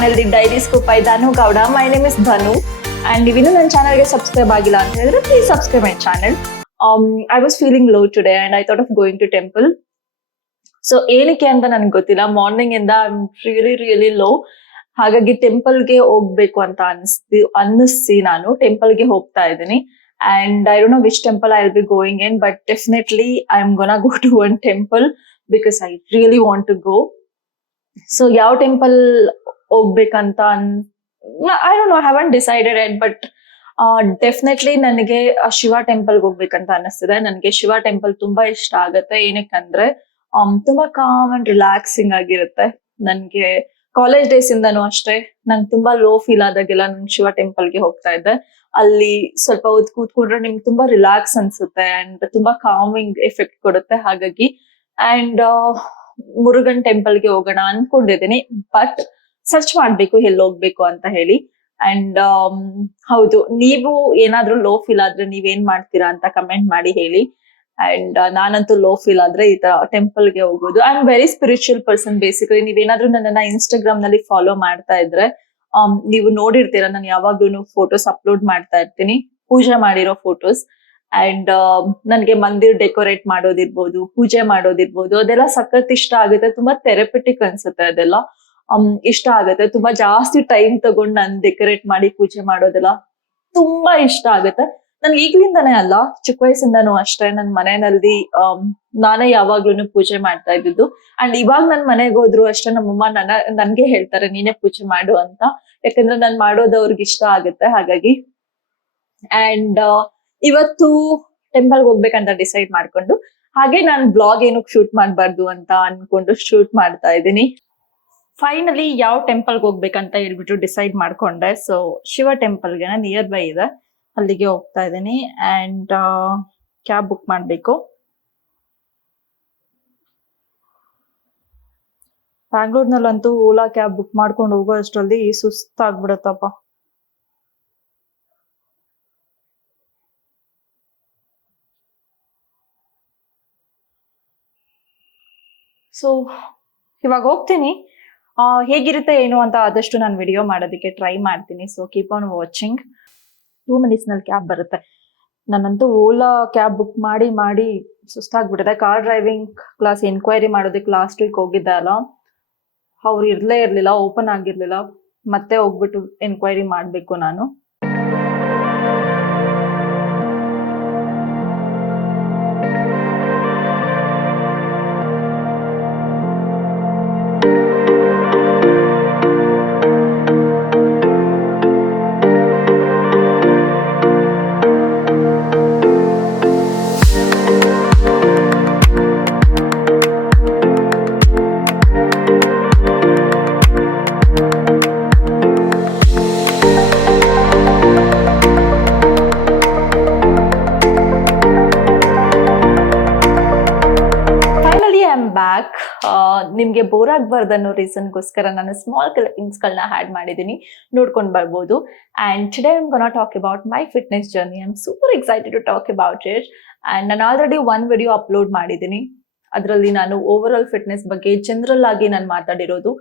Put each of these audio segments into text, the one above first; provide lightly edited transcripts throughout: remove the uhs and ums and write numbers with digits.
Channel the diary scoop by Dhanu Gowda. My name is Dhanu and ನೀವಿನ್ನೂ ನನ್ನ ಚಾನಲ್ಗೆ ಸಬ್ಸ್ಕ್ರೈಬ್ ಆಗಿಲ್ಲ ಅಂತ ಹೇಳಿದ್ರೆ please subscribe my channel. I was feeling low today and I thought of going to temple. So ಏನಕ್ಕೆ ಅಂತ ನನ್ಗೆ ಗೊತ್ತಿಲ್ಲ, ಮಾರ್ನಿಂಗ್ ಇಂದ ಐ ಆಮ್ ರಿಯಲಿ ಲೋ. ಹಾಗಾಗಿ ಟೆಂಪಲ್ಗೆ ಹೋಗ್ಬೇಕು ಅಂತ ಅನ್ನಿಸಿ ನಾನು ಟೆಂಪಲ್ಗೆ ಹೋಗ್ತಾ ಇದ್ದೀನಿ. And I don't know which temple I'll be going in, but definitely I'm gonna go to one temple because I really want to go. So ಯಾವ ಟೆಂಪಲ್ ಹೋಗ್ಬೇಕಂತ I don't know, I haven't decided it, but definitely ನನಗೆ ಶಿವ ಟೆಂಪಲ್ಗೆ ಹೋಗ್ಬೇಕಂತ ಅನಿಸ್ತಿದೆ. ನನಗೆ Shiva temple ತುಂಬಾ ಇಷ್ಟ ಆಗತ್ತೆ. ಏನಕ್ಕಂದ್ರೆ ತುಂಬಾ ಕಾಮ್ ಅಂಡ್ ರಿಲ್ಯಾಕ್ಸಿಂಗ್ ಆಗಿರುತ್ತೆ. ನನ್ಗೆ ಕಾಲೇಜ್ ಡೇಸ್ ಇಂದಾನು ಅಷ್ಟೇ, ನಂಗೆ ತುಂಬಾ ಲೋ ಫೀಲ್ ಆದಾಗೆಲ್ಲ ನಂಗೆ ಶಿವ ಟೆಂಪಲ್ಗೆ ಹೋಗ್ತಾ ಇದ್ದೆ. ಅಲ್ಲಿ ಸ್ವಲ್ಪ ಹೊತ್ತು ಕೂತ್ಕೊಂಡ್ರೆ ನಿಮ್ಗೆ ತುಂಬಾ ರಿಲ್ಯಾಕ್ಸ್ ಅನ್ಸುತ್ತೆ ಅಂಡ್ ತುಂಬಾ ಕಾಮಿಂಗ್ ಎಫೆಕ್ಟ್ ಕೊಡುತ್ತೆ. ಹಾಗಾಗಿ ಅಂಡ್ ಮುರುಗನ್ ಟೆಂಪಲ್ಗೆ ಹೋಗೋಣ ಅನ್ಕೊಂಡಿದ್ದೀನಿ, ಬಟ್ ಸರ್ಚ್ ಮಾಡ್ಬೇಕು ಎಲ್ಲಿ ಹೋಗ್ಬೇಕು ಅಂತ ಹೇಳಿ. ಅಂಡ್ ಹೌದು, ನೀವು ಏನಾದ್ರೂ ಲೋ ಫೀಲ್ ಆದ್ರೆ ನೀವೇನ್ ಮಾಡ್ತೀರಾ ಅಂತ ಕಮೆಂಟ್ ಮಾಡಿ ಹೇಳಿ. ಅಂಡ್ ನಾನಂತೂ ಲೋ ಫೀಲ್ ಆದ್ರೆ ಈ ತರ ಟೆಂಪಲ್ಗೆ ಹೋಗೋದು. I am very spiritual person basically. ನೀವೇನಾದ್ರೂ ನನ್ನನ್ನ ಇನ್ಸ್ಟಾಗ್ರಾಮ್ ನಲ್ಲಿ ಫಾಲೋ ಮಾಡ್ತಾ ಇದ್ರೆ ನೀವು ನೋಡಿರ್ತೀರಾ, ನಾನು ಯಾವಾಗ್ಲೂ ಫೋಟೋಸ್ ಅಪ್ಲೋಡ್ ಮಾಡ್ತಾ ಇರ್ತೀನಿ, ಪೂಜೆ ಮಾಡಿರೋ ಫೋಟೋಸ್. ಅಂಡ್ ನನ್ಗೆ ಮಂದಿರ್ ಡೆಕೋರೇಟ್ ಮಾಡೋದಿರ್ಬೋದು, ಪೂಜೆ ಮಾಡೋದಿರ್ಬೋದು, ಅದೆಲ್ಲ ಸಖತ್ ಇಷ್ಟ ಆಗುತ್ತೆ. ತುಂಬಾ ಥೆರಪಿಟಿಕ್ ಅನ್ಸುತ್ತೆ ಅದೆಲ್ಲ. ಇಷ್ಟ ಆಗುತ್ತೆ. ತುಂಬಾ ಜಾಸ್ತಿ ಟೈಮ್ ತಗೊಂಡು ನಾನು ಡೆಕೋರೇಟ್ ಮಾಡಿ ಪೂಜೆ ಮಾಡೋದೆಲ್ಲ ತುಂಬಾ ಇಷ್ಟ ಆಗುತ್ತೆ. ನನ್ಗೆ ಈಗ್ಲಿಂದಾನೇ ಅಲ್ಲ, ಚಿಕ್ಕ ವಯಸ್ಸಿಂದಾನು ಅಷ್ಟೇ ನನ್ ಮನೆಯಲ್ಲಿ ನಾನೇ ಯಾವಾಗ್ಲೂ ಪೂಜೆ ಮಾಡ್ತಾ ಇದ್ದಿದ್ದು. ಅಂಡ್ ಇವಾಗ ನನ್ ಮನೆಗೆ ಹೋದ್ರು ಅಷ್ಟೇ ನಮ್ಮಮ್ಮ ನನ್ಗೆ ಹೇಳ್ತಾರೆ ನೀನೇ ಪೂಜೆ ಮಾಡು ಅಂತ. ಯಾಕಂದ್ರೆ ನಾನ್ ಮಾಡೋದು ಅವ್ರಿಗೆ ಇಷ್ಟ ಆಗುತ್ತೆ. ಹಾಗಾಗಿ ಅಂಡ್ ಇವತ್ತು ಟೆಂಪಲ್ಗೆ ಹೋಗ್ಬೇಕಂತ ಡಿಸೈಡ್ ಮಾಡ್ಕೊಂಡು, ಹಾಗೆ ನಾನು ಬ್ಲಾಗ್ ಏನಕ್ಕೆ ಶೂಟ್ ಮಾಡ್ಬಾರ್ದು ಅಂತ ಅನ್ಕೊಂಡು ಶೂಟ್ ಮಾಡ್ತಾ ಇದ್ದೀನಿ. ಫೈನಲಿ ಯಾವ ಟೆಂಪಲ್ಗೆ ಹೋಗ್ಬೇಕಂತ ಹೇಳ್ಬಿಟ್ಟು ಡಿಸೈಡ್ ಮಾಡ್ಕೊಂಡೆ. ಸೊ ಶಿವ ಟೆಂಪಲ್ಗೆ ನಿಯರ್ ಬೈ ಇದೆ, ಅಲ್ಲಿಗೆ ಹೋಗ್ತಾ ಇದ್ದೀನಿ. ಅಂಡ್ ಕ್ಯಾಬ್ ಬುಕ್ ಮಾಡ್ಬೇಕು. ಬ್ಯಾಂಗ್ಳೂರ್ನಲ್ಲಂತೂ ಓಲಾ ಕ್ಯಾಬ್ ಬುಕ್ ಮಾಡ್ಕೊಂಡು ಹೋಗೋ ಅಷ್ಟರಲ್ಲಿ ಸುಸ್ತಾಗ್ಬಿಡತ್ತಪ್ಪ. ಸೊ ಇವಾಗ ಹೋಗ್ತೀನಿ. ಹೇಗಿರುತ್ತೆ ಏನು ಅಂತ ಆದಷ್ಟು ನಾನು ವಿಡಿಯೋ ಮಾಡೋದಕ್ಕೆ ಟ್ರೈ ಮಾಡ್ತೀನಿ. So keep on watching. 2 minutes ನಲ್ಲಿ ಕ್ಯಾಬ್ ಬರುತ್ತೆ. ನಾನಂತೂ ಓಲಾ ಕ್ಯಾಬ್ ಬುಕ್ ಮಾಡಿ ಮಾಡಿ ಸುಸ್ತಾಗ್ಬಿಟ್ಟಿದೆ. ಕಾರ್ ಡ್ರೈವಿಂಗ್ ಕ್ಲಾಸ್ ಎನ್ಕ್ವೈರಿ ಮಾಡೋದಕ್ಕೆ ಲಾಸ್ಟ್ ವೀಕ್ ಹೋಗಿದ್ದೆ ಅಲ್ಲ, ಅವ್ರು ಇರ್ಲೇ ಇರ್ಲಿಲ್ಲ, ಓಪನ್ ಆಗಿರ್ಲಿಲ್ಲ. ಮತ್ತೆ ಹೋಗ್ಬಿಟ್ಟು ಎನ್ಕ್ವೈರಿ ಮಾಡ್ಬೇಕು ನಾನು. ಬ್ಯಾಕ್. ನಿಮ್ಗೆ ಬೋರ್ ಆಗ್ಬಾರ್ದು ಅನ್ನೋ ರೀಸನ್ಗೋಸ್ಕರ ನಾನು ಸ್ಮಾಲ್ ಕ್ಲಿಪ್ಪಿಂಗ್ಸ್ಗಳನ್ನ ಆ್ಯಡ್ ಮಾಡಿದ್ದೀನಿ, ನೋಡ್ಕೊಂಡು ಬರ್ಬೋದು. And today I am gonna talk about my fitness journey. I am super excited to talk about it. And ನಾನು ಆಲ್ರೆಡಿ 1 ವಿಡಿಯೋ ಅಪ್ಲೋಡ್ ಮಾಡಿದ್ದೀನಿ. ಅದರಲ್ಲಿ ನಾನು ಓವರ್ ಆಲ್ ಫಿಟ್ನೆಸ್ ಬಗ್ಗೆ ಜನರಲ್ ಆಗಿ ನಾನು ಮಾತಾಡಿರೋದು,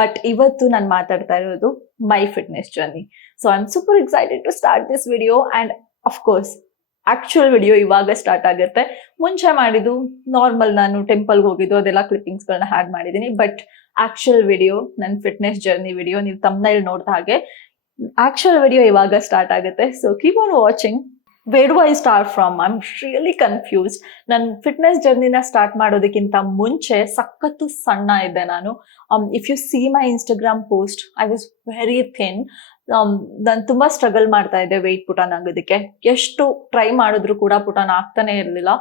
ಬಟ್ ಇವತ್ತು ನಾನು ಮಾತಾಡ್ತಾ ಇರೋದು my fitness journey. So I am super excited to start this video. And of course actual video ಇವಾಗ ಸ್ಟಾರ್ಟ್ ಆಗುತ್ತೆ. ಮುಂಚೆ ಮಾಡಿದ್ದು ನಾರ್ಮಲ್, ನಾನು ಟೆಂಪಲ್ಗೆ ಹೋಗಿದ್ದು ಅದೆಲ್ಲ ಕ್ಲಿಪ್ಪಿಂಗ್ಸ್ಗಳನ್ನ ಆ್ಯಡ್ ಮಾಡಿದ್ದೀನಿ. ಬಟ್ ಆಕ್ಚುಯಲ್ ವಿಡಿಯೋ, ನನ್ನ ಫಿಟ್ನೆಸ್ ಜರ್ನಿ ವಿಡಿಯೋ, ನೀವು ತಮ್ಮನೇಲಿ ನೋಡಿದ ಹಾಗೆ ಆಕ್ಚುಯಲ್ ವಿಡಿಯೋ ಇವಾಗ ಸ್ಟಾರ್ಟ್ ಆಗುತ್ತೆ. So keep on watching. Where do I start from? I am really confused. ನನ್ನ ಫಿಟ್ನೆಸ್ ಜರ್ನಿನ ಸ್ಟಾರ್ಟ್ ಮಾಡೋದಕ್ಕಿಂತ ಮುಂಚೆ ಸಖತ್ತು ಸಣ್ಣ ಇದ್ದೆ ನಾನು. If U see my Instagram post, I was very thin. ನಾನು ತುಂಬಾ ಸ್ಟ್ರಗಲ್ ಮಾಡ್ತಾ ಇದ್ದೆ ವೆಯ್ಟ್ ಪುಟಾನ್ ಆಗೋದಕ್ಕೆ. ಎಷ್ಟು ಟ್ರೈ ಮಾಡಿದ್ರು ಕೂಡ ಪುಟಾನ್ ಆಗ್ತಾನೆ ಇರಲಿಲ್ಲ.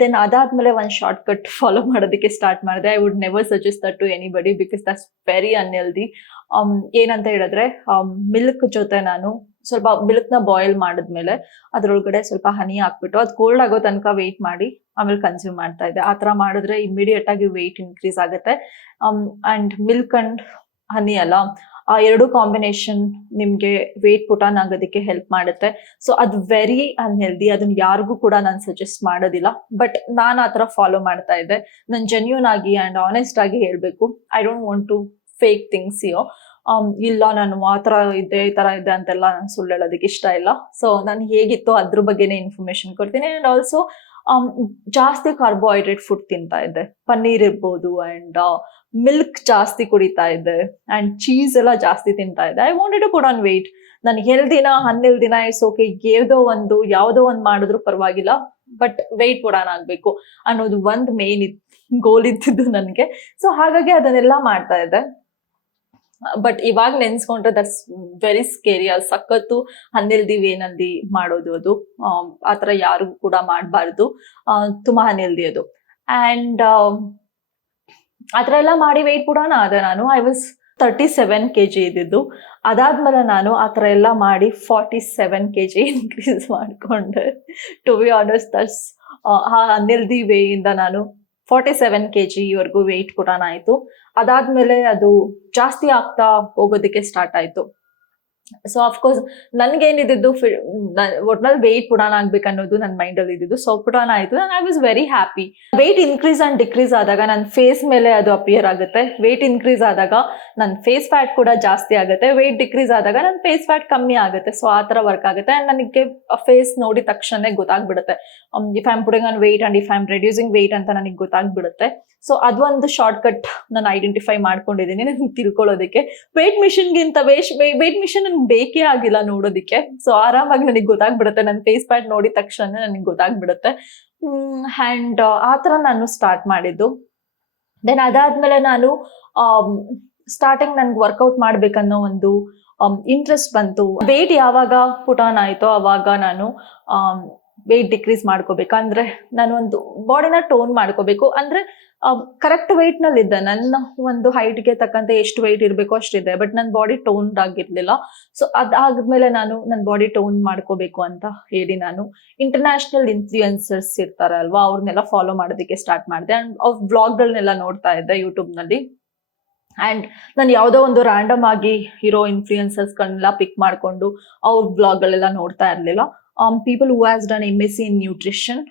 ದೆನ್ ಅದಾದ್ಮೇಲೆ ಒಂದು ಶಾರ್ಟ್ ಕಟ್ ಫಾಲೋ ಮಾಡೋದಕ್ಕೆ ಸ್ಟಾರ್ಟ್ ಮಾಡಿದೆ. I would never suggest that to anybody because that's very unhealthy. ಏನಂತ ಹೇಳಿದ್ರೆ, ಮಿಲ್ಕ್ ಜೊತೆ ನಾನು ಸ್ವಲ್ಪ ಮಿಲ್ಕ್ನ ಬಾಯ್ಲ್ ಮಾಡಿದ್ಮೇಲೆ ಅದ್ರೊಳಗಡೆ ಸ್ವಲ್ಪ ಹನಿ ಹಾಕ್ಬಿಟ್ಟು ಅದು ಕೋಲ್ಡ್ ಆಗೋ ತನಕ ವೆಯ್ಟ್ ಮಾಡಿ ಆಮೇಲೆ ಕನ್ಸ್ಯೂಮ್ ಮಾಡ್ತಾ ಇದ್ದೆ. ಆ ಥರ ಮಾಡಿದ್ರೆ ಇಮಿಡಿಯೇಟ್ ಆಗಿ ವೆಯ್ಟ್ ಇನ್ಕ್ರೀಸ್ ಆಗುತ್ತೆ. ಅಂಡ್ ಮಿಲ್ಕ್ ಅಂಡ್ ಹನಿ ಅಲ್ಲ, ಆ ಎರಡು ಕಾಂಬಿನೇಷನ್ ನಿಮ್ಗೆ ವೆಯ್ಟ್ ಪುಟಾನ್ ಆಗೋದಕ್ಕೆ ಹೆಲ್ಪ್ ಮಾಡುತ್ತೆ. ಸೊ ಅದು ವೆರಿ ಅನ್ಹೆಲ್ದಿ, ಅದನ್ನ ಯಾರಿಗೂ ಕೂಡ ನಾನು ಸಜೆಸ್ಟ್ ಮಾಡೋದಿಲ್ಲ. ಬಟ್ ನಾನು ಆ ಥರ ಫಾಲೋ ಮಾಡ್ತಾ ಇದ್ದೆ. ನಾನು ಜೆನ್ಯೂನ್ ಆಗಿ ಆ್ಯಂಡ್ ಆನೆಸ್ಟ್ ಆಗಿ ಹೇಳಬೇಕು, I don't want to fake things yo. ಇಲ್ಲ ನಾನು ಆ ಥರ ಇದ್ದೆ ಈ ಥರ ಇದೆ ಅಂತೆಲ್ಲ ನಾನು ಸುಳ್ಳು ಹೇಳೋದಕ್ಕೆ ಇಷ್ಟ ಇಲ್ಲ. ಸೊ ನಾನು ಹೇಗಿತ್ತು ಅದ್ರ ಬಗ್ಗೆನೇ ಇನ್ಫಾರ್ಮೇಶನ್ ಕೊಡ್ತೀನಿ. ಆ್ಯಂಡ್ ಆಲ್ಸೋ ಜಾಸ್ತಿ ಕಾರ್ಬೋಹೈಡ್ರೇಟ್ ಫುಡ್ ತಿಂತಾ ಇದ್ದೆ. ಪನ್ನೀರ್ ಇರ್ಬೋದು ಆ್ಯಂಡ್ ಮಿಲ್ಕ್ ಜಾಸ್ತಿ ಕುಡಿತಾ ಇದ್ದೆ ಆ್ಯಂಡ್ ಚೀಸ್ ಎಲ್ಲ ಜಾಸ್ತಿ ತಿಂತಾ ಇದ್ದೆ. I wanted to put on weight. ನಾನು ಹೆಲ್ದಿನ 11 ದಿನ ಇಟ್ಸ್ ಓಕೆ, ಯಾವುದೋ ಒಂದು ಮಾಡಿದ್ರು ಪರವಾಗಿಲ್ಲ, ಬಟ್ ವೆಯ್ಟ್ ಪುಟ್ ಆನ್ ಆಗಬೇಕು ಅನ್ನೋದು ಒಂದು ಮೇನ್ ಗೋಲ್ ಇದ್ದಿದ್ದು ನನಗೆ. ಸೊ ಹಾಗಾಗಿ ಅದನ್ನೆಲ್ಲ ಮಾಡ್ತಾ ಇದ್ದೆ. ಬಟ್ ಇವಾಗ ನೆನ್ಸ್ಕೊಂಡ್ರೆ ದಟ್ಸ್ ವೆರಿ ಸ್ಕೇರಿ. ಅದು ಸಖತ್ತು ಅನ್ಹೆಲ್ದಿ ವೇನಲ್ಲಿ ಮಾಡೋದು ಅದು. ಆ ಥರ ಯಾರು ಕೂಡ ಮಾಡಬಾರ್ದು. ತುಂಬ ಅನ್ಹೆಲ್ದಿ ಅದು. ಆ್ಯಂಡ್ ಆ ಥರ ಎಲ್ಲ ಮಾಡಿ ವೆಯ್ಟ್ ಕೂಡ ಆದೆ ನಾನು. ಐ ವಾಸ್ 37 kg ಇದ್ದಿದ್ದು. ಅದಾದ್ಮೇಲೆ ನಾನು ಆ ಥರ ಎಲ್ಲ ಮಾಡಿ 47 kg ಇನ್ಕ್ರೀಸ್ ಮಾಡಿಕೊಂಡೆ. ಟು ಬಿ ಆನೆಸ್ಟ್ ದಟ್ಸ್ ಆ ಅನ್ಹೆಲ್ದಿ ವೇಯಿಂದ ನಾನು 47 kg ವರೆಗೂ ವೆಯ್ಟ್ ಕೂಡ ಆಯಿತು. ಅದಾದ್ಮೇಲೆ ಅದು ಜಾಸ್ತಿ ಆಗ್ತಾ ಹೋಗೋದಕ್ಕೆ ಸ್ಟಾರ್ಟ್ ಆಯಿತು. ಸೊ ಅಫ್ಕೋರ್ಸ್ ನನ್ಗೇನಿದ್ದು ಒಟ್ನಲ್ಲಿ ವೆಯ್ಟ್ ಪುಟ್ ಆನ್ ಆಗ್ಬೇಕು ಅನ್ನೋದು ನನ್ನ ಮೈಂಡಲ್ಲಿ ಇದ್ದಿದ್ದು. ಸೊ ಪುಟ್ ಆನ್ ಆಯಿತು. I was very happy. Weight increase and decrease ಆದಾಗ ನನ್ನ ಫೇಸ್ ಮೇಲೆ ಅದು ಅಪಿಯರ್ ಆಗುತ್ತೆ. ವೆಯ್ಟ್ ಇನ್ಕ್ರೀಸ್ ಆದಾಗ ನನ್ನ ಫೇಸ್ ಫ್ಯಾಟ್ ಕೂಡ ಜಾಸ್ತಿ ಆಗುತ್ತೆ. ವೆಯ್ಟ್ ಡಿಕ್ರೀಸ್ ಆದಾಗ ನನ್ನ ಫೇಸ್ ಫ್ಯಾಟ್ ಕಮ್ಮಿ ಆಗುತ್ತೆ. ಸೊ ಆ ಥರ ವರ್ಕ್ ಆಗುತ್ತೆ. ಆ್ಯಂಡ್ ನನಗೆ ಫೇಸ್ ನೋಡಿದ ತಕ್ಷಣ ಗೊತ್ತಾಗ್ಬಿಡುತ್ತೆ if I am putting on weight and if I am reducing weight ಅಂತ ನನಗೆ ಗೊತ್ತಾಗ್ಬಿಡುತ್ತೆ. ಸೊ ಅದೊಂದು ಶಾರ್ಟ್ ಕಟ್ ನಾನು ಐಡೆಂಟಿಫೈ ಮಾಡ್ಕೊಂಡಿದ್ದೀನಿ ನನಗೆ ತಿಳ್ಕೊಳ್ಳೋದಕ್ಕೆ. ವೆಯ್ಟ್ ಮಿಷನ್ಗಿಂತ ವೆಯ್ಟ್ ಮಿಷನ್ ನನಗೆ ಬೇಕೇ ಆಗಿಲ್ಲ ನೋಡೋದಕ್ಕೆ. ಸೊ ಆರಾಮಾಗಿ ನನಗೆ ಗೊತ್ತಾಗ್ಬಿಡುತ್ತೆ. ನನ್ನ ಫೇಸ್ ಪ್ಯಾಟ್ ನೋಡಿದ ತಕ್ಷಣ ನನಗೆ ಗೊತ್ತಾಗ್ಬಿಡುತ್ತೆ. ಆ್ಯಂಡ್ ಆ ಥರ ನಾನು ಸ್ಟಾರ್ಟ್ ಮಾಡಿದ್ದು. ದೆನ್ ಅದಾದ್ಮೇಲೆ ನಾನು ಸ್ಟಾರ್ಟಿಂಗ್ ನನ್ಗೆ ವರ್ಕೌಟ್ ಮಾಡ್ಬೇಕನ್ನೋ ಒಂದು ಇಂಟ್ರೆಸ್ಟ್ ಬಂತು. ವೆಯ್ಟ್ ಯಾವಾಗ ಪುಟ್ ಆನ್ ಆಯಿತೋ ಅವಾಗ ನಾನು ವೆಯ್ಟ್ ಡಿಕ್ರೀಸ್ ಮಾಡ್ಕೋಬೇಕು. ಅಂದರೆ ನಾನು ಒಂದು ಬಾಡಿನ ಟೋನ್ ಮಾಡ್ಕೋಬೇಕು. ಅಂದರೆ ಕರೆಕ್ಟ್ ವೆಯ್ಟ್ನಲ್ಲಿ ಇದ್ದೆ. ನನ್ನ ಒಂದು ಹೈಟ್ಗೆ ತಕ್ಕಂತೆ ಎಷ್ಟು ವೆಯ್ಟ್ ಇರಬೇಕು ಅಷ್ಟಿದೆ. ಬಟ್ ನನ್ನ ಬಾಡಿ ಟೋನ್ಡ್ ಆಗಿರಲಿಲ್ಲ. ಸೊ ಅದಾದ್ಮೇಲೆ ನಾನು ನನ್ನ ಬಾಡಿ ಟೋನ್ ಮಾಡ್ಕೋಬೇಕು ಅಂತ ಹೇಳಿ ನಾನು ಇಂಟರ್ನ್ಯಾಷನಲ್ ಇನ್ಫ್ಲೂಯೆನ್ಸರ್ಸ್ ಇರ್ತಾರೆ ಅಲ್ವಾ, ಅವ್ರನ್ನೆಲ್ಲ ಫಾಲೋ ಮಾಡೋದಕ್ಕೆ ಸ್ಟಾರ್ಟ್ ಮಾಡಿದೆ. ಆ್ಯಂಡ್ ಅವ್ರ ವ್ಲಾಗ್ಗಳನ್ನೆಲ್ಲ ನೋಡ್ತಾ ಇದ್ದೆ ಯೂಟ್ಯೂಬ್ನಲ್ಲಿ. ಆ್ಯಂಡ್ ನಾನು ಯಾವುದೋ ಒಂದು ರ್ಯಾಂಡಮ್ ಆಗಿ ಇರೋ ಇನ್ಫ್ಲೂಯೆನ್ಸರ್ಸ್ಗಳನ್ನೆಲ್ಲ ಪಿಕ್ ಮಾಡಿಕೊಂಡು ಅವ್ರ ವ್ಲಾಗ್ಗಳೆಲ್ಲ ನೋಡ್ತಾ ಇರಲಿಲ್ಲ. People who has done MSc in nutrition,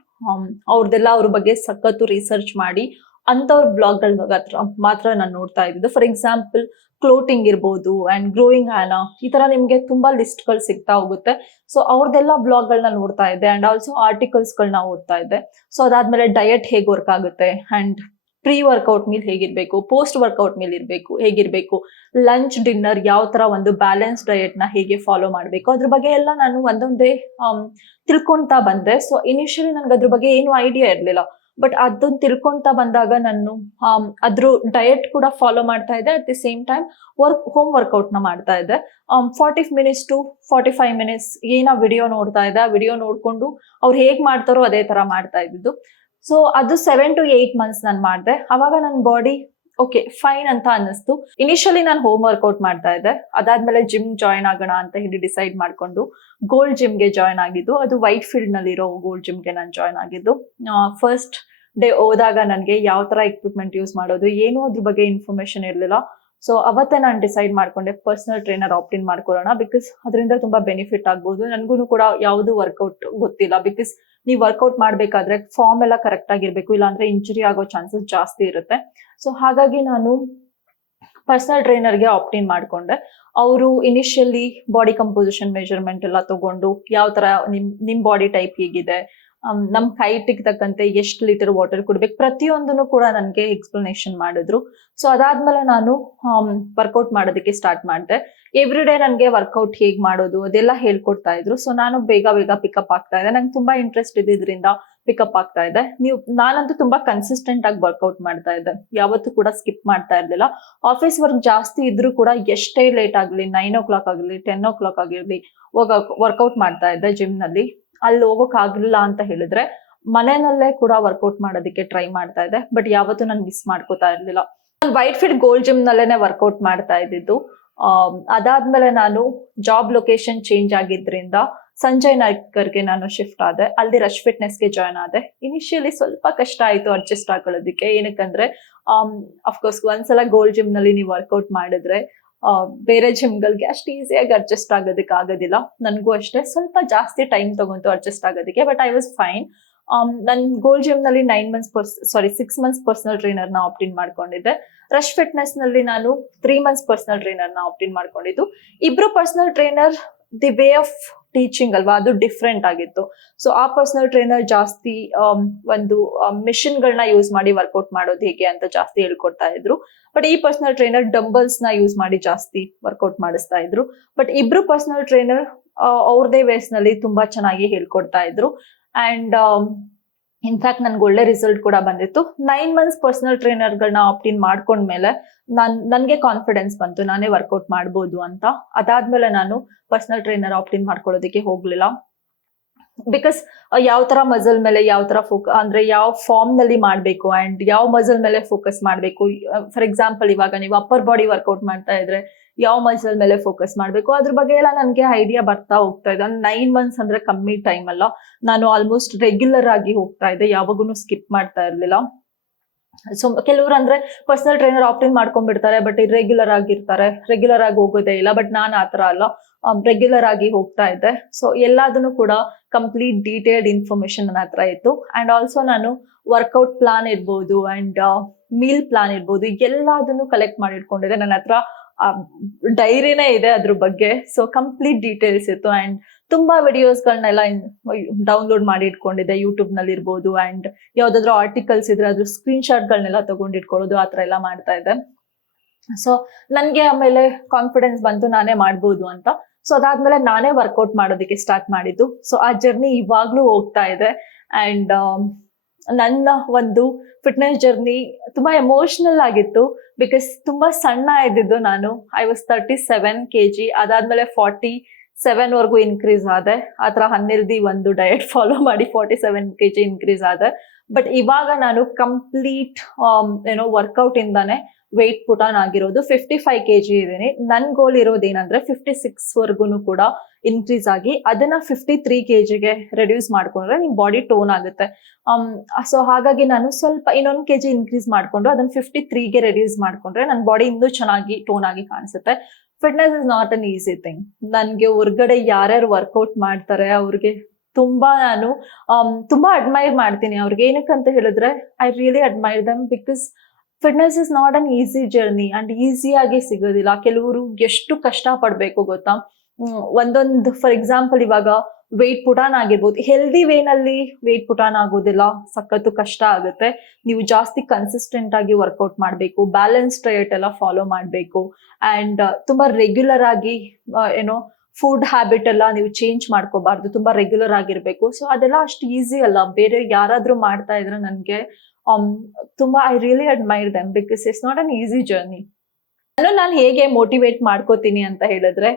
ಅವ್ರದ್ದೆಲ್ಲ ಅವ್ರ ಬಗ್ಗೆ ಸಖತ್ತು ರಿಸರ್ಚ್ ಮಾಡಿ ಅಂಥವ್ರ ಬ್ಲಾಗ್ಗಳ ಮಾತ್ರ ನಾನು ನೋಡ್ತಾ ಇದ್ದಿದ್ದು. ಫಾರ್ ಎಕ್ಸಾಂಪಲ್ ಕ್ಲೋಟಿಂಗ್ ಇರ್ಬೋದು ಆ್ಯಂಡ್ ಗ್ರೋಯಿಂಗ್ ಆ್ಯನಾ, ಈ ಥರ ನಿಮಗೆ ತುಂಬ ಲಿಸ್ಟ್ಗಳು ಸಿಗ್ತಾ ಹೋಗುತ್ತೆ. ಸೊ ಅವ್ರದ್ದೆಲ್ಲ ಬ್ಲಾಗ್ಗಳನ್ನ ನೋಡ್ತಾ ಇದ್ದೆ. ಆ್ಯಂಡ್ ಆಲ್ಸೋ ಆರ್ಟಿಕಲ್ಸ್ಗಳನ್ನ ಓದ್ತಾ ಇದ್ದೆ. ಸೊ ಅದಾದ್ಮೇಲೆ ಡಯಟ್ ಹೇಗೆ ವರ್ಕ್ ಆಗುತ್ತೆ ಆ್ಯಂಡ್ ಪ್ರೀ ವರ್ಕೌಟ್ ಮೀಲ್ ಹೇಗಿರಬೇಕು, ಪೋಸ್ಟ್ ವರ್ಕೌಟ್ ಮೀಲ್ ಹೇಗಿರಬೇಕು, ಲಂಚ್ ಡಿನ್ನರ್ ಯಾವ ಥರ ಒಂದು ಬ್ಯಾಲೆನ್ಸ್ ಡಯಟ್ನ ಹೇಗೆ ಫಾಲೋ ಮಾಡಬೇಕು, ಅದ್ರ ಬಗ್ಗೆ ಎಲ್ಲ ನಾನು ಒಂದೊಂದೇ ತಿಳ್ಕೊಳ್ತಾ ಬಂದೆ. ಸೊ ಇನಿಷಿಯಲಿ ನನಗೆ ಅದ್ರ ಬಗ್ಗೆ ಏನು ಐಡಿಯಾ ಇರಲಿಲ್ಲ. ಬಟ್ ಅದನ್ನು ತಿಳ್ಕೊಳ್ತಾ ಬಂದಾಗ ನಾನು ಅದ್ರ ಡಯಟ್ ಕೂಡ ಫಾಲೋ ಮಾಡ್ತಾ ಇದ್ದೆ. At the same time home ವರ್ಕೌಟ್ನ ಮಾಡ್ತಾ ಇದ್ದೆ. 40 minutes to 45 minutes ಏನೋ ವಿಡಿಯೋ ನೋಡ್ತಾ ಇದ್ದೆ. ಆ ವಿಡಿಯೋ ನೋಡಿಕೊಂಡು ಅವ್ರು ಹೇಗೆ ಮಾಡ್ತಾರೋ ಅದೇ ಥರ ಮಾಡ್ತಾ ಇದ್ದಿದ್ದು. ಸೊ ಅದು 7 to 8 months ನಾನು ಮಾಡಿದೆ. ಅವಾಗ ನನ್ನ ಬಾಡಿ ಓಕೆ ಫೈನ್ ಅಂತ ಅನ್ನಿಸ್ತು. ಇನಿಷಿಯಲಿ ನಾನು ಹೋಮ್ ವರ್ಕೌಟ್ ಮಾಡ್ತಾ ಇದ್ದೆ. ಅದಾದ್ಮೇಲೆ ಜಿಮ್ ಜಾಯ್ನ್ ಆಗೋಣ ಅಂತ ಹೇಳಿ ಡಿಸೈಡ್ ಮಾಡ್ಕೊಂಡು ಗೋಲ್ಡ್ ಜಿಮ್ಗೆ ಜಾಯ್ನ್ ಆಗಿದ್ದು. ಅದು ವೈಟ್ ಫೀಲ್ಡ್ ನಲ್ಲಿ ಇರೋ ಗೋಲ್ಡ್ ಜಿಮ್ಗೆ ನಾನು ಜಾಯ್ನ್ ಆಗಿದ್ದು. ಫಸ್ಟ್ ಡೇ ಹೋದಾಗ ನನಗೆ ಯಾವ ತರ ಎಕ್ವಿಪ್ಮೆಂಟ್ ಯೂಸ್ ಮಾಡೋದು ಏನೂ ಅದ್ರ ಬಗ್ಗೆ ಇನ್ಫಾರ್ಮೇಶನ್ ಇರಲಿಲ್ಲ. ಸೊ ಅವತ್ತೇ ನಾನು ಡಿಸೈಡ್ ಮಾಡ್ಕೊಂಡೆ ಪರ್ಸನಲ್ ಟ್ರೈನರ್ ಆಪ್ಟಿನ್ ಮಾಡ್ಕೊಳ್ಳೋಣ. ಬಿಕಾಸ್ ಅದರಿಂದ ತುಂಬಾ ಬೆನಿಫಿಟ್ ಆಗ್ಬೋದು. ನನಗೂ ಕೂಡ ಯಾವುದು ವರ್ಕೌಟ್ ಗೊತ್ತಿಲ್ಲ. ಬಿಕಾಸ್ ನೀವು ವರ್ಕೌಟ್ ಮಾಡಬೇಕಾದ್ರೆ ಫಾರ್ಮ್ ಎಲ್ಲ ಕರೆಕ್ಟ್ ಆಗಿರ್ಬೇಕು, ಇಲ್ಲಾಂದ್ರೆ ಇಂಜುರಿ ಆಗೋ ಚಾನ್ಸಸ್ ಜಾಸ್ತಿ ಇರುತ್ತೆ. ಸೊ ಹಾಗಾಗಿ ನಾನು ಪರ್ಸನಲ್ ಟ್ರೈನರ್ಗೆ ಆಪ್ಟಿನ್ ಮಾಡ್ಕೊಂಡೆ. ಅವರು ಇನಿಷಿಯಲಿ ಬಾಡಿ ಕಂಪೋಸಿಷನ್ ಮೆಜರ್ಮೆಂಟ್ ಎಲ್ಲ ತಗೊಂಡು ಯಾವ ತರ ನಿಮ್ ಬಾಡಿ ಟೈಪ್ ಹೇಗಿದೆ, ನಮ್ ಹೈಟ್ಗೆ ತಕ್ಕಂತೆ ಎಷ್ಟು ಲೀಟರ್ ವಾಟರ್ ಕುಡ್ಬೇಕು, ಪ್ರತಿಯೊಂದನ್ನು ಕೂಡ ನನಗೆ ಎಕ್ಸ್ಪ್ಲನೇಷನ್ ಮಾಡಿದ್ರು. ಸೊ ಅದಾದ್ಮೇಲೆ ನಾನು ವರ್ಕೌಟ್ ಮಾಡೋದಕ್ಕೆ ಸ್ಟಾರ್ಟ್ ಮಾಡಿದೆ. ಎವ್ರಿ ಡೇ ನನಗೆ ವರ್ಕೌಟ್ ಹೇಗೆ ಮಾಡೋದು ಅದೆಲ್ಲ ಹೇಳ್ಕೊಡ್ತಾ ಇದ್ರು. ಸೊ ನಾನು ಬೇಗ ಪಿಕಪ್ ಆಗ್ತಾ ಇದೆ. ನಂಗೆ ತುಂಬಾ ಇಂಟ್ರೆಸ್ಟ್ ಇದ್ದಿದ್ರಿಂದ ಪಿಕಪ್ ಆಗ್ತಾ ಇದೆ. ನಾನಂತೂ ತುಂಬಾ ಕನ್ಸಿಸ್ಟೆಂಟ್ ಆಗಿ ವರ್ಕೌಟ್ ಮಾಡ್ತಾ ಇದ್ದೆ. ಯಾವತ್ತೂ ಕೂಡ ಸ್ಕಿಪ್ ಮಾಡ್ತಾ ಇರ್ಲಿಲ್ಲ. ಆಫೀಸ್ ವರ್ಕ್ ಜಾಸ್ತಿ ಇದ್ರೂ ಕೂಡ ಎಷ್ಟೇ ಲೇಟ್ ಆಗಲಿ, 9 o'clock ಆಗಲಿ, 10 o'clock ಆಗಿರ್ಲಿ, ವರ್ಕೌಟ್ ಮಾಡ್ತಾ ಇದ್ದೆ ಜಿಮ್ ನಲ್ಲಿ. ಅಲ್ಲಿ ಹೋಗೋಕ್ ಆಗ್ಲಿಲ್ಲ ಅಂತ ಹೇಳಿದ್ರೆ ಮನೆಯಲ್ಲೇ ಕೂಡ ವರ್ಕೌಟ್ ಮಾಡೋದಕ್ಕೆ ಟ್ರೈ ಮಾಡ್ತಾ ಇದ್ದೆ. ಬಟ್ ಯಾವತ್ತೂ ನಾನು ಮಿಸ್ ಮಾಡ್ಕೋತಾ ಇರ್ಲಿಲ್ಲ. ನಾನು ವೈಟ್ ಫೀಲ್ಡ್ ಗೋಲ್ಡ್ ಜಿಮ್ ನಲ್ಲೇನೆ ವರ್ಕೌಟ್ ಮಾಡ್ತಾ ಇದ್ದಿದ್ದು. ಅದಾದ್ಮೇಲೆ ನಾನು ಜಾಬ್ ಲೊಕೇಶನ್ ಚೇಂಜ್ ಆಗಿದ್ರಿಂದ ಸಂಜಯ್ ನಗರ್ಗೆ ನಾನು ಶಿಫ್ಟ್ ಆದೆ. ಅಲ್ಲಿ ರಶ್ ಫಿಟ್ನೆಸ್ಗೆ ಜಾಯ್ನ್ ಆದೆ. ಇನಿಷಿಯಲಿ ಸ್ವಲ್ಪ ಕಷ್ಟ ಆಯ್ತು ಅಡ್ಜಸ್ಟ್ ಆಗೋದಕ್ಕೆ. ಏನಕ್ಕಂದ್ರೆ ಅಫ್ಕೋರ್ಸ್ ಒಂದ್ಸಲ ಗೋಲ್ಡ್ ಜಿಮ್ ನಲ್ಲಿ ನೀವು ವರ್ಕೌಟ್ ಮಾಡಿದ್ರೆ ಬೇರೆ ಜಿಮ್ಗಳಿಗೆ ಅಷ್ಟು ಈಸಿಯಾಗಿ ಅಡ್ಜಸ್ಟ್ ಆಗೋದಕ್ಕೆ ಆಗೋದಿಲ್ಲ. ನನಗೂ ಅಷ್ಟೇ ಸ್ವಲ್ಪ ಜಾಸ್ತಿ ಟೈಮ್ ತಗೊಂತು ಅಡ್ಜಸ್ಟ್ ಆಗೋದಕ್ಕೆ. But I was fine. ನನ್ ಗೋಲ್ಡ್ ಜಿಮ್ ನಲ್ಲಿ 6 months ಪರ್ಸನಲ್ ಟ್ರೈನರ್ ನ ಆಪ್ಟಿನ್ ಮಾಡ್ಕೊಂಡಿದ್ದೆ. ರಶ್ ಫಿಟ್ನೆಸ್ ನಲ್ಲಿ ನಾನು 3 months ಪರ್ಸನಲ್ ಟ್ರೈನರ್ ನ ಆಪ್ಟ್ ಇನ್ ಮಾಡ್ಕೊಂಡಿದ್ದು. ಇಬ್ರು personal trainer the way of teaching ಅಲ್ವಾ, ಅದು ಡಿಫ್ರೆಂಟ್ ಆಗಿತ್ತು. ಸೊ ಆ ಪರ್ಸನಲ್ ಟ್ರೈನರ್ ಜಾಸ್ತಿ ಒಂದು ಮಿಷಿನ್ ಗಳನ್ನ ಯೂಸ್ ಮಾಡಿ ವರ್ಕೌಟ್ ಮಾಡೋದು ಹೇಗೆ ಅಂತ ಜಾಸ್ತಿ ಹೇಳ್ಕೊಡ್ತಾ ಇದ್ರು. ಬಟ್ ಈ ಪರ್ಸನಲ್ ಟ್ರೈನರ್ ಡಂಬಲ್ಸ್ ನ ಯೂಸ್ ಮಾಡಿ ಜಾಸ್ತಿ ವರ್ಕೌಟ್ ಮಾಡಿಸ್ತಾ ಇದ್ರು. ಬಟ್ ಇಬ್ರು ಪರ್ಸನಲ್ ಟ್ರೈನರ್ ಅವ್ರದೇ ವೇಸ್ ನಲ್ಲಿ ತುಂಬಾ ಚೆನ್ನಾಗಿ ಹೇಳ್ಕೊಡ್ತಾ ಇದ್ರು. ಅಂಡ್ ಇನ್ಫ್ಯಾಕ್ಟ್ ನನ್ಗೆ ಒಳ್ಳೆ ರಿಸಲ್ಟ್ ಕೂಡ ಬಂದಿತ್ತು. 9 months ಪರ್ಸನಲ್ ಟ್ರೈನರ್ ಗಳನ್ನ ಆಪ್ಟ್ ಇನ್ ಮಾಡ್ಕೊಂಡ್ಮೇಲೆ ನನ್ಗೆ ಕಾನ್ಫಿಡೆನ್ಸ್ ಬಂತು, ನಾನೇ ವರ್ಕೌಟ್ ಮಾಡ್ಬೋದು ಅಂತ. ಅದಾದ್ಮೇಲೆ ನಾನು ಪರ್ಸನಲ್ ಟ್ರೈನರ್ ಆಪ್ಟ್ ಇನ್ ಮಾಡ್ಕೊಳ್ಳೋದಕ್ಕೆ ಹೋಗ್ಲಿಲ್ಲ. ಬಿಕಾಸ್ ಯಾವ ತರ ಮಸಲ್ ಮೇಲೆ ಯಾವ ತರ ಅಂದ್ರೆ ಯಾವ ಫಾರ್ಮ್ ನಲ್ಲಿ ಮಾಡ್ಬೇಕು ಅಂಡ್ ಯಾವ ಮಸಲ್ ಮೇಲೆ ಫೋಕಸ್ ಮಾಡ್ಬೇಕು. ಫಾರ್ ಎಕ್ಸಾಂಪಲ್, ಇವಾಗ ನೀವು ಅಪ್ಪರ್ ಬಾಡಿ ವರ್ಕೌಟ್ ಮಾಡ್ತಾ ಇದ್ರೆ ಯಾವ ಮಸಲ್ ಮೇಲೆ ಫೋಕಸ್ ಮಾಡ್ಬೇಕು, ಅದ್ರ ಬಗ್ಗೆ ಎಲ್ಲ ನನ್ಗೆ ಐಡಿಯಾ ಬರ್ತಾ ಹೋಗ್ತಾ ಇದೆ. 9 months ಅಂದ್ರೆ ಕಮ್ಮಿ ಟೈಮ್ ಅಲ್ಲ. ನಾನು ಆಲ್ಮೋಸ್ಟ್ ರೆಗ್ಯುಲರ್ ಆಗಿ ಹೋಗ್ತಾ ಇದ್ದೆ, ಯಾವಾಗೂ ಸ್ಕಿಪ್ ಮಾಡ್ತಾ ಇರ್ಲಿಲ್ಲ. ಸೊ ಕೆಲವ್ರು ಅಂದ್ರೆ ಪರ್ಸನಲ್ ಟ್ರೈನರ್ ಆಪ್ಟ್ ಇನ್ ಮಾಡ್ಕೊಂಡ್ಬಿಡ್ತಾರೆ, ಬಟ್ ಇರ್ರೆಗ್ಯುಲರ್ ಆಗಿರ್ತಾರೆ, ರೆಗ್ಯುಲರ್ ಆಗಿ ಹೋಗೋದೇ ಇಲ್ಲ. ಬಟ್ ನಾನ್ ಆತರ ಅಲ್ಲ, ರೆಗ್ಯುಲರ್ ಆಗಿ ಹೋಗ್ತಾ ಇದ್ದೆ. ಸೊ ಎಲ್ಲದನ್ನು ಕೂಡ ಕಂಪ್ಲೀಟ್ ಡೀಟೇಲ್ಡ್ ಇನ್ಫಾರ್ಮೇಶನ್ ನನ್ನ ಹತ್ರ ಇತ್ತು. ಅಂಡ್ ಆಲ್ಸೋ ನಾನು ವರ್ಕೌಟ್ ಪ್ಲಾನ್ ಇರ್ಬೋದು ಅಂಡ್ ಮೀಲ್ ಪ್ಲಾನ್ ಇರ್ಬೋದು, ಎಲ್ಲದನ್ನು ಕಲೆಕ್ಟ್ ಮಾಡಿ ಇಟ್ಕೊಂಡಿದ್ದೆ. ನನ್ನ ಹತ್ರ ಡೈರಿನೇ ಇದೆ ಅದ್ರ ಬಗ್ಗೆ. ಸೊ ಕಂಪ್ಲೀಟ್ ಡೀಟೇಲ್ಸ್ ಇತ್ತು. ಅಂಡ್ ತುಂಬಾ ವಿಡಿಯೋಸ್ಗಳನ್ನೆಲ್ಲ ಡೌನ್ಲೋಡ್ ಮಾಡಿ ಇಟ್ಕೊಂಡಿದ್ದೆ, ಯೂಟ್ಯೂಬ್ ನಲ್ಲಿ ಇರ್ಬೋದು. ಅಂಡ್ ಯಾವ್ದಾದ್ರು ಆರ್ಟಿಕಲ್ಸ್ ಇದ್ರೆ ಅದ್ರ ಸ್ಕ್ರೀನ್ ಶಾಟ್ಗಳನ್ನೆಲ್ಲ ತಗೊಂಡಿಟ್ಕೊಳ್ಳೋದು, ಆತರ ಎಲ್ಲ ಮಾಡ್ತಾ ಇದ್ದೆ. ಸೊ ನನ್ಗೆ ಆಮೇಲೆ ಕಾನ್ಫಿಡೆನ್ಸ್ ಬಂತು ನಾನೇ ಮಾಡ್ಬೋದು ಅಂತ. ಸೊ ಅದಾದ್ಮೇಲೆ ನಾನೇ ವರ್ಕೌಟ್ ಮಾಡೋದಕ್ಕೆ ಸ್ಟಾರ್ಟ್ ಮಾಡಿದ್ದು. ಸೊ ಆ ಜರ್ನಿ ಇವಾಗ್ಲೂ ಹೋಗ್ತಾ ಇದೆ. ಅಂಡ್ ನನ್ನ ಒಂದು ಫಿಟ್ನೆಸ್ ಜರ್ನಿ ತುಂಬಾ ಎಮೋಷನಲ್ ಆಗಿತ್ತು. ಬಿಕಾಸ್ ತುಂಬಾ ಸಣ್ಣ ಇದ್ದಿದ್ದು ನಾನು. I was 37 kg. ಅದಾದ್ಮೇಲೆ 47 ವರ್ಗೂ ಇನ್ಕ್ರೀಸ್ ಆದೆ. ಆತರ 12 ಒಂದು ಡಯಟ್ ಫಾಲೋ ಮಾಡಿ 47 kg ಇನ್ಕ್ರೀಸ್ ಆದೆ. ಬಟ್ ಇವಾಗ ನಾನು ಕಂಪ್ಲೀಟ್ ವರ್ಕೌಟ್ ಇಂದಾನೆ ವೆಯ್ಟ್ ಪುಟ್ ಆನ್ ಆಗಿರೋದು 55 kg ಇದೀನಿ. ನನ್ ಗೋಲ್ ಇರೋದೇನಂದ್ರೆ 56 ವರ್ಗು ಕೂಡ ಇನ್ಕ್ರೀಸ್ ಆಗಿ ಅದನ್ನ 53 kg ಗೆ ರೆಡ್ಯೂಸ್ ಮಾಡ್ಕೊಂಡ್ರೆ ನಿಮ್ ಬಾಡಿ ಟೋನ್ ಆಗುತ್ತೆ. ಸೊ ಹಾಗಾಗಿ ನಾನು ಸ್ವಲ್ಪ ಇನ್ನೊಂದು kg ಇನ್ಕ್ರೀಸ್ ಮಾಡ್ಕೊಂಡು ಅದನ್ನ 53 ಗೆ ರೆಡ್ಯೂಸ್ ಮಾಡ್ಕೊಂಡ್ರೆ ನನ್ನ ಬಾಡಿ ಇನ್ನೂ ಚೆನ್ನಾಗಿ ಟೋನ್ ಆಗಿ ಕಾಣಿಸುತ್ತೆ. Fitness is not an easy thing. ನನ್ಗೆ ಹೊರ್ಗಡೆ ಯಾರ್ಯಾರು ವರ್ಕೌಟ್ ಮಾಡ್ತಾರೆ ಅವ್ರಿಗೆ ನಾನು ತುಂಬಾ ಅಡ್ಮೈರ್ ಮಾಡ್ತೀನಿ. ಅವ್ರಿಗೆ ಏನಕ್ಕಂತ ಹೇಳಿದ್ರೆ I really admire dum. Because fitness is not an easy journey and ಈಸಿಯಾಗಿ ಸಿಗೋದಿಲ್ಲ. ಕೆಲವರು ಎಷ್ಟು ಕಷ್ಟ ಪಡ್ಬೇಕು ಗೊತ್ತಾ. ಒಂದೊಂದು ಫಾರ್ ಎಕ್ಸಾಂಪಲ್, ಇವಾಗ ವೆಯ್ಟ್ ಪುಟ್ ಆನ್ ಆಗಿರ್ಬೋದು, ಹೆಲ್ದಿ ವೇನಲ್ಲಿ ವೆಯ್ಟ್ ಪುಟ್ ಆನ್ ಆಗೋದಿಲ್ಲ, ಸಖತ್ತು ಕಷ್ಟ ಆಗುತ್ತೆ. ನೀವು ಜಾಸ್ತಿ ಕನ್ಸಿಸ್ಟೆಂಟ್ ಆಗಿ ವರ್ಕೌಟ್ ಮಾಡಬೇಕು, ಬ್ಯಾಲೆನ್ಸ್ ಡಯಟ್ ಎಲ್ಲ ಫಾಲೋ ಮಾಡಬೇಕು. ಅಂಡ್ ತುಂಬಾ ರೆಗ್ಯುಲರ್ ಆಗಿ ಫುಡ್ ಹ್ಯಾಬಿಟ್ ಎಲ್ಲ ನೀವು ಚೇಂಜ್ ಮಾಡ್ಕೋಬಾರ್ದು, ತುಂಬಾ ರೆಗ್ಯುಲರ್ ಆಗಿರ್ಬೇಕು. ಸೊ ಅದೆಲ್ಲ ಅಷ್ಟು ಈಸಿ ಅಲ್ಲ. ಬೇರೆ ಯಾರಾದ್ರೂ ಮಾಡ್ತಾ ಇದ್ರೆ ನನ್ಗೆ ತುಂಬಾ I really admire them because it's not an easy journey. ನಾನು ಹೇಗೆ ಮೋಟಿವೇಟ್ ಮಾಡ್ಕೋತೀನಿ ಅಂತ ಹೇಳಿದ್ರೆ,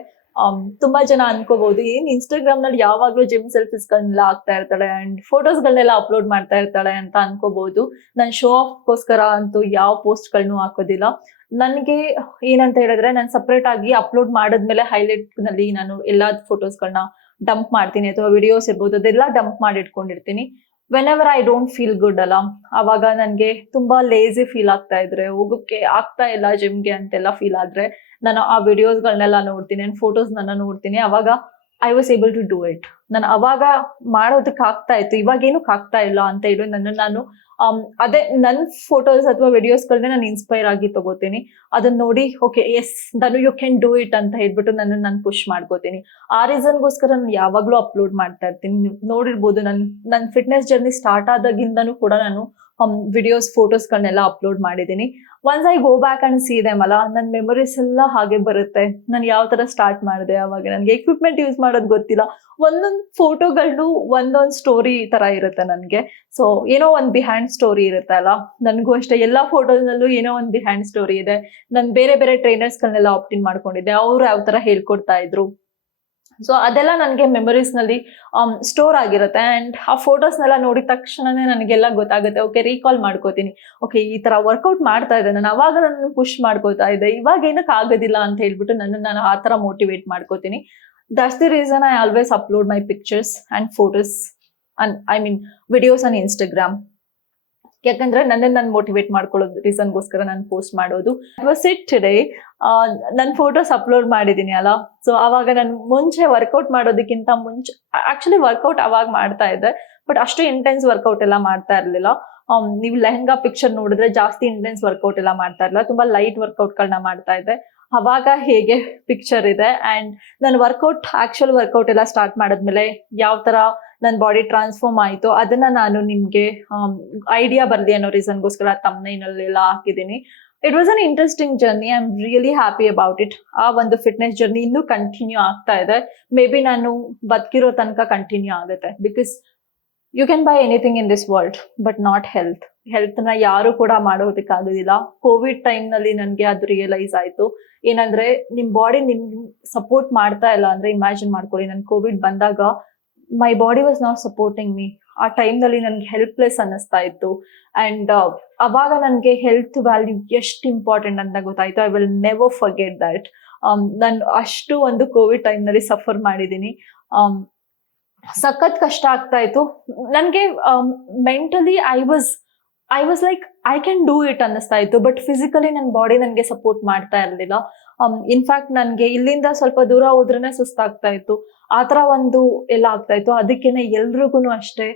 ತುಂಬಾ ಜನ ಅನ್ಕೋಬಹುದು ಏನ್ ಇನ್ಸ್ಟಾಗ್ರಾಮ್ ನಲ್ಲಿ ಯಾವಾಗ್ಲೂ ಜಿಮ್ ಸೆಲ್ಫೀಸ್ ಗಳನ್ನೆಲ್ಲ ಹಾಕ್ತಾ ಇರ್ತಾಳೆ ಅಂಡ್ ಫೋಟೋಸ್ ಗಳನ್ನೆಲ್ಲ ಅಪ್ಲೋಡ್ ಮಾಡ್ತಾ ಇರ್ತಾಳೆ ಅಂತ ಅನ್ಕೋಬಹುದು. ನಾನು ಶೋ ಆಫ್ ಗೋಸ್ಕರ ಅಂತೂ ಯಾವ ಪೋಸ್ಟ್ ಗಳನ್ನೂ ಹಾಕೋದಿಲ್ಲ. ನನ್ಗೆ ಏನಂತ ಹೇಳಿದ್ರೆ, ನಾನು ಸಪ್ರೇಟ್ ಆಗಿ ಅಪ್ಲೋಡ್ ಮಾಡಿದ್ಮೇಲೆ ಹೈಲೈಟ್ ನಲ್ಲಿ ನಾನು ಎಲ್ಲಾ ಫೋಟೋಸ್ ಗಳನ್ನ ಡಂಪ್ ಮಾಡ್ತೀನಿ, ಅಥವಾ ವಿಡಿಯೋಸ್ ಇರ್ಬೋದು ಅದೆಲ್ಲ ಡಂಪ್ ಮಾಡಿ ಇಟ್ಕೊಂಡಿರ್ತೀನಿ. Whenever I don't feel good ಅಲ್ಲ, ಅವಾಗ ನನ್ಗೆ ತುಂಬಾ ಲೇಜಿ ಫೀಲ್ ಆಗ್ತಾ ಇದ್ರೆ, ಹೋಗೋಕೆ ಆಗ್ತಾ ಇಲ್ಲ ಜಿಮ್ಗೆ ಅಂತೆಲ್ಲ ಫೀಲ್ ಆದ್ರೆ ನಾನು ಆ ವಿಡಿಯೋಸ್ಗಳನ್ನೆಲ್ಲ ನೋಡ್ತೀನಿ ಅಂಡ್ ಫೋಟೋಸ್ ನನ್ನ ನೋಡ್ತೀನಿ. ಅವಾಗ I was able to do it. ನಾನು ಅವಾಗ ಮಾಡೋದಕ್ಕೆ ಆಗ್ತಾ ಇತ್ತು, ಇವಾಗ ಏನಕ್ಕೆ ಆಗ್ತಾ ಇಲ್ಲ ಅಂತ ಹೇಳಿ ನಾನು ಅದೇ ನನ್ನ ಫೋಟೋಸ್ ಅಥವಾ ವಿಡಿಯೋಸ್ಗಳನ್ನೇ ನಾನು ಇನ್ಸ್ಪೈರ್ ಆಗಿ ತಗೋತೀನಿ. ಅದನ್ನ ನೋಡಿ okay yes Dhanu you can do it ಅಂತ ಹೇಳ್ಬಿಟ್ಟು ನಾನು ಪುಷ್ ಮಾಡ್ಕೋತೀನಿ. ಆ ರೀಸನ್ಗೋಸ್ಕರ ನಾನು ಯಾವಾಗ್ಲೂ ಅಪ್ಲೋಡ್ ಮಾಡ್ತಾ ಇರ್ತೀನಿ. ನೋಡಿರ್ಬೋದು ನನ್ನ ಫಿಟ್ನೆಸ್ ಜರ್ನಿ ಸ್ಟಾರ್ಟ್ ಆದಾಗಿಂದನೂ ಕೂಡ ನಾನು ವಿಡಿಯೋಸ್ ಫೋಟೋಸ್ಗಳನ್ನೆಲ್ಲ ಅಪ್ಲೋಡ್ ಮಾಡಿದ್ದೀನಿ. Once I go back and see them ಅಲ್ಲ, ನನ್ನ ಮೆಮೊರೀಸ್ ಎಲ್ಲ ಹಾಗೆ ಬರುತ್ತೆ. ನಾನು ಯಾವ ತರ ಸ್ಟಾರ್ಟ್ ಮಾಡಿದೆ, ಅವಾಗ ನನಗೆ ಎಕ್ವಿಪ್ಮೆಂಟ್ ಯೂಸ್ ಮಾಡೋದು ಗೊತ್ತಿಲ್ಲ. ಒಂದೊಂದು ಫೋಟೋಗಳು ಒಂದೊಂದು ಸ್ಟೋರಿ ತರ ಇರುತ್ತೆ ನನಗೆ. ಸೊ ಏನೋ ಒಂದು ಬಿಹೈಂಡ್ ಸ್ಟೋರಿ ಇರುತ್ತೆ ಅಲ್ಲ, ನನಗೂ ಅಷ್ಟೇ. ಎಲ್ಲಾ ಫೋಟೋಸ್ನಲ್ಲೂ ಏನೋ ಒಂದು ಬಿಹೈಂಡ್ ಸ್ಟೋರಿ ಇದೆ. ನಾನು ಬೇರೆ ಬೇರೆ ಟ್ರೈನರ್ಸ್ಗಳನ್ನೆಲ್ಲ ಆಪ್ಟಿನ್ ಮಾಡ್ಕೊಂಡಿದ್ದೆ, ಅವ್ರು ಯಾವ ತರ ಹೇಳ್ಕೊಡ್ತಾ ಇದ್ರು. ಸೊ ಅದೆಲ್ಲ ನನಗೆ ಮೆಮೊರೀಸ್ ನಲ್ಲಿ ಸ್ಟೋರ್ ಆಗಿರುತ್ತೆ. ಅಂಡ್ ಆ ಫೋಟೋಸ್ನೆಲ್ಲ ನೋಡಿದ ತಕ್ಷಣನೇ ನನಗೆಲ್ಲ ಗೊತ್ತಾಗುತ್ತೆ. ಓಕೆ, ರೀಕಾಲ್ ಮಾಡ್ಕೋತೀನಿ, ಓಕೆ ಈ ತರ ವರ್ಕೌಟ್ ಮಾಡ್ತಾ ಇದ್ದೆ ನಾನು, ಅವಾಗ ನನ್ನ ಪುಷ್ ಮಾಡ್ಕೋತಾ ಇದ್ದೆ, ಇವಾಗ ಏನಕ್ಕೆ ಆಗೋದಿಲ್ಲ ಅಂತ ಹೇಳ್ಬಿಟ್ಟು ನಾನು ಆ ತರ ಮೋಟಿವೇಟ್ ಮಾಡ್ಕೋತೀನಿ. That's the reason I always upload my pictures and photos and I mean videos on Instagram. ಯಾಕಂದ್ರೆ ನಾನು ಮೋಟಿವೇಟ್ ಮಾಡ್ಕೊಳ್ಳೋದು ರೀಸನ್ಗೋಸ್ಕರ ನಾನು ಪೋಸ್ಟ್ ಮಾಡೋದು. Was it today. ನನ್ನ ಫೋಟೋಸ್ ಅಪ್ಲೋಡ್ ಮಾಡಿದೀನಿ ಅಲ್ಲ, ಸೊ ಅವಾಗ ನಾನು ಮುಂಚೆ ವರ್ಕೌಟ್ ಮಾಡೋದಕ್ಕಿಂತ ಮುಂಚೆ ಆಕ್ಚುಲಿ ವರ್ಕೌಟ್ ಅವಾಗ ಮಾಡ್ತಾ ಇದ್ದೆ, ಬಟ್ ಅಷ್ಟು ಇಂಟೆನ್ಸ್ ವರ್ಕೌಟ್ ಎಲ್ಲ ಮಾಡ್ತಾ ಇರ್ಲಿಲ್ಲ. ನೀವು ಲೆಹಂಗಾ ಪಿಕ್ಚರ್ ನೋಡಿದ್ರೆ ಜಾಸ್ತಿ ಇಂಟೆನ್ಸ್ ವರ್ಕೌಟ್ ಎಲ್ಲ ಮಾಡ್ತಾ ಇರಲ್ಲ, ತುಂಬಾ ಲೈಟ್ ವರ್ಕೌಟ್ಗಳನ್ನ ಮಾಡ್ತಾ ಇದ್ದೆ. ಅವಾಗ ಹೇಗೆ ಪಿಕ್ಚರ್ ಇದೆ ಅಂಡ್ ನಾನು ಆಕ್ಚುಲ್ ವರ್ಕೌಟ್ ಎಲ್ಲ ಸ್ಟಾರ್ಟ್ ಮಾಡಿದ್ಮೇಲೆ ಯಾವ ತರ ನನ್ನ ಬಾಡಿ ಟ್ರಾನ್ಸ್ಫಾರ್ಮ್ ಆಯಿತು ಅದನ್ನ ನಾನು ನಿಮ್ಗೆ ಐಡಿಯಾ ಬರ್ಲಿ ಅನ್ನೋ ರೀಸನ್ಗೋಸ್ಕರ ತಮ್ನೈನಲ್ಲೆಲ್ಲ ಹಾಕಿದ್ದೀನಿ. It was an interesting journey. I am really happy about it. ಆ ಒಂದು ಫಿಟ್ನೆಸ್ ಜರ್ನಿ ಇನ್ನೂ ಕಂಟಿನ್ಯೂ ಆಗ್ತಾ ಇದೆ. ಮೇ ಬಿ ನಾನು ಬದುಕಿರೋ ತನಕ ಕಂಟಿನ್ಯೂ ಆಗುತ್ತೆ. Because you can buy anything in this world but not ಹೆಲ್ತ್ನ ಯಾರು ಕೂಡ ಮಾಡೋದಕ್ಕಾಗೋದಿಲ್ಲ. ಕೋವಿಡ್ ಟೈಮ್ನಲ್ಲಿ ನನಗೆ ಅದು ರಿಯಲೈಸ್ ಆಯಿತು. ಏನಂದ್ರೆ ನಿಮ್ ಬಾಡಿ ನಿಮ್ ಸಪೋರ್ಟ್ ಮಾಡ್ತಾ ಇಲ್ಲ ಅಂದ್ರೆ ಇಮ್ಯಾಜಿನ್ ಮಾಡ್ಕೊಳ್ಳಿ, ನನ್ ಕೋವಿಡ್ ಬಂದಾಗ my body was not supporting me. ಆ ಟೈಮ್ನಲ್ಲಿ ನನ್ಗೆ ಹೆಲ್ಪ್ಲೆಸ್ ಅನ್ನಿಸ್ತಾ ಇತ್ತು. ಅಂಡ್ ಅವಾಗ ನನಗೆ ಹೆಲ್ತ್ ವ್ಯಾಲ್ಯೂ ಎಷ್ಟು ಇಂಪಾರ್ಟೆಂಟ್ ಅಂತ ಗೊತ್ತಾಯ್ತು. I will never forget that. ನಾನು ಅಷ್ಟು ಒಂದು ಕೋವಿಡ್ ಟೈಮ್ನಲ್ಲಿ ಸಫರ್ ಮಾಡಿದ್ದೀನಿ. ಸಖತ್ ಕಷ್ಟ ಆಗ್ತಾ ಇತ್ತು ನನಗೆ. Mentally I was like I can do it ಅನ್ನಿಸ್ತಾ ಇತ್ತು. ಬಟ್ ಫಿಸಿಕಲಿ ನನ್ನ ಬಾಡಿ ನನಗೆ ಸಪೋರ್ಟ್ ಮಾಡ್ತಾ ಇರಲಿಲ್ಲ. ಇನ್ಫ್ಯಾಕ್ಟ್ ನನಗೆ ಇಲ್ಲಿಂದ ಸ್ವಲ್ಪ ದೂರ ಹೋದ್ರೇನೆ ಸುಸ್ತಾಗ್ತಾ ಇತ್ತು. ಆ ಥರ ಒಂದು ಎಲ್ಲ ಆಗ್ತಾ ಇತ್ತು. ಅದಕ್ಕೇನೆ ಎಲ್ರಿಗೂ ಅಷ್ಟೇ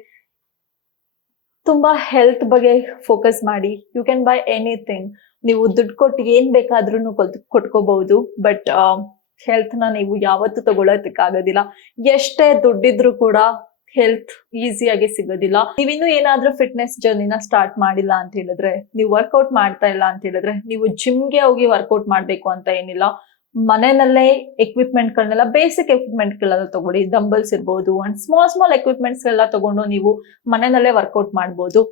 ತುಂಬಾ ಹೆಲ್ತ್ ಬಗ್ಗೆ ಫೋಕಸ್ ಮಾಡಿ. You can buy anything. ನೀವು ದುಡ್ಡು ಕೊಟ್ಟು ಏನ್ ಬೇಕಾದ್ರೂ ಕೊಟ್ಕೋಬಹುದು. ಬಟ್ ಹೆಲ್ತ್ನ ನೀವು ಯಾವತ್ತೂ ತಗೊಳೋದಕ್ಕಾಗೋದಿಲ್ಲ. ಎಷ್ಟೇ ದುಡ್ಡಿದ್ರು ಕೂಡ ಹೆಲ್ತ್ ಈಸಿಯಾಗಿ ಸಿಗೋದಿಲ್ಲ. ನೀವಿನ್ನೂ ಏನಾದ್ರೂ ಫಿಟ್ನೆಸ್ ಜರ್ನಿನ ಸ್ಟಾರ್ಟ್ ಮಾಡಿಲ್ಲ ಅಂತ ಹೇಳಿದ್ರೆ, ನೀವು ವರ್ಕೌಟ್ ಮಾಡ್ತಾ ಇಲ್ಲ ಅಂತ ಹೇಳಿದ್ರೆ, ನೀವು ಜಿಮ್ಗೆ ಹೋಗಿ ವರ್ಕೌಟ್ ಮಾಡ್ಬೇಕು ಅಂತ ಏನಿಲ್ಲ. ಮನೆಯಲ್ಲೇ ಎಕ್ವಿಪ್ಮೆಂಟ್ಗಳನ್ನೆಲ್ಲ, ಬೇಸಿಕ್ ಎಕ್ವಿಪ್ಮೆಂಟ್ಗಳೆಲ್ಲ ತಗೊಳ್ಳಿ. ಡಂಬಲ್ಸ್ ಇರ್ಬೋದು ಅಂಡ್ ಸ್ಮಾಲ್ ಎಕ್ವಿಪ್ಮೆಂಟ್ಸ್ ಎಲ್ಲ ತಗೊಂಡು ನೀವು ಮನೆಯಲ್ಲೇ ವರ್ಕೌಟ್ ಮಾಡ್ಬೋದು.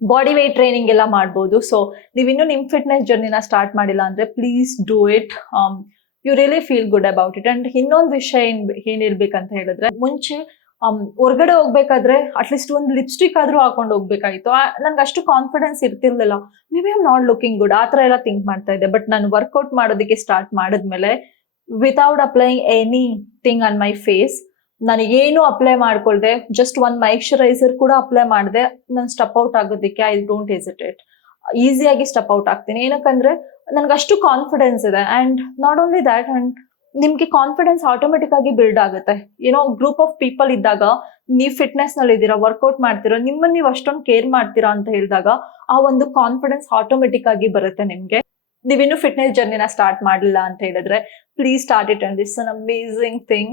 ಬಾಡಿ ವೇಟ್ ಟ್ರೈನಿಂಗ್ ಎಲ್ಲ ಮಾಡ್ಬೋದು. ಸೊ ನೀವಿನ್ನೂ ನಿಮ್ ಫಿಟ್ನೆಸ್ ಜರ್ನಿನ ಸ್ಟಾರ್ಟ್ ಮಾಡಿಲ್ಲ ಅಂದ್ರೆ please do it. You really feel good about it. And ಇನ್ನೊಂದು ವಿಷಯ ಏನ್ ಹೇಳ್ಬೇಕಂತ ಹೇಳಿದ್ರೆ, ಮುಂಚೆ ಹೊರ್ಗಡೆ ಹೋಗ್ಬೇಕಾದ್ರೆ ಅಟ್ಲೀಸ್ಟ್ ಒಂದು ಲಿಪ್ಸ್ಟಿಕ್ ಆದ್ರೂ ಹಾಕೊಂಡು ಹೋಗ್ಬೇಕಾಯ್ತು. ನನ್ಗೆ ಅಷ್ಟು ಕಾನ್ಫಿಡೆನ್ಸ್ ಇರ್ತಿರ್ಲಿಲ್ಲ. May be I'm not looking good, ಆ ಥರ ಎಲ್ಲ ಥಿಂಕ್ ಮಾಡ್ತಾ ಇದ್ದೆ. ಬಟ್ ನಾನು ವರ್ಕೌಟ್ ಮಾಡೋದಕ್ಕೆ ಸ್ಟಾರ್ಟ್ ಮಾಡಿದ್ಮೇಲೆ without applying anything on my face, ನನಗೇನು ಅಪ್ಲೈ ಮಾಡ್ಕೊಳ್ದೆ, ಜಸ್ಟ್ ಒಂದು ಮಾಯಿಶ್ಚರೈಸರ್ ಕೂಡ ಅಪ್ಲೈ ಮಾಡಿದೆ, ನಾನು ಸ್ಟೆಪ್ ಔಟ್ ಆಗೋದಕ್ಕೆ ಐ ಡೋಂಟ್ ಹೆಸಿಟೇಟ್. ಈಸಿಯಾಗಿ ಸ್ಟೆಪ್ ಔಟ್ ಆಗ್ತೀನಿ. ಏನಕ್ಕಂದ್ರೆ ನನ್ಗೆ ಅಷ್ಟು ಕಾನ್ಫಿಡೆನ್ಸ್ ಇದೆ. And not only that, and ನಿಮ್ಗೆ ಕಾನ್ಫಿಡೆನ್ಸ್ ಆಟೋಮೆಟಿಕ್ ಆಗಿ ಬಿಲ್ಡ್ ಆಗುತ್ತೆ. ಏನೋ ಗ್ರೂಪ್ ಆಫ್ ಪೀಪಲ್ ಇದ್ದಾಗ, ನೀವು ಫಿಟ್ನೆಸ್ ನಲ್ಲಿ ಇದ್ದೀರಾ, ವರ್ಕೌಟ್ ಮಾಡ್ತೀರಾ, ನಿಮ್ಮನ್ನ ನೀವು ಅಷ್ಟೊಂದು ಕೇರ್ ಮಾಡ್ತೀರಾ ಅಂತ ಹೇಳಿದಾಗ ಆ ಒಂದು ಕಾನ್ಫಿಡೆನ್ಸ್ ಆಟೋಮೆಟಿಕ್ ಆಗಿ ಬರುತ್ತೆ ನಿಮ್ಗೆ. ನೀವಿನ್ನೂ ಫಿಟ್ನೆಸ್ ಜರ್ನಿನ ಸ್ಟಾರ್ಟ್ ಮಾಡಲಿಲ್ಲ ಅಂತ ಹೇಳಿದ್ರೆ please start it. And this an amazing thing.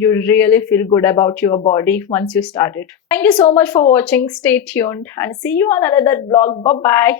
You really feel good about your body once you start it. Thank you so much for watching. Stay tuned and see you on another vlog. Bye bye.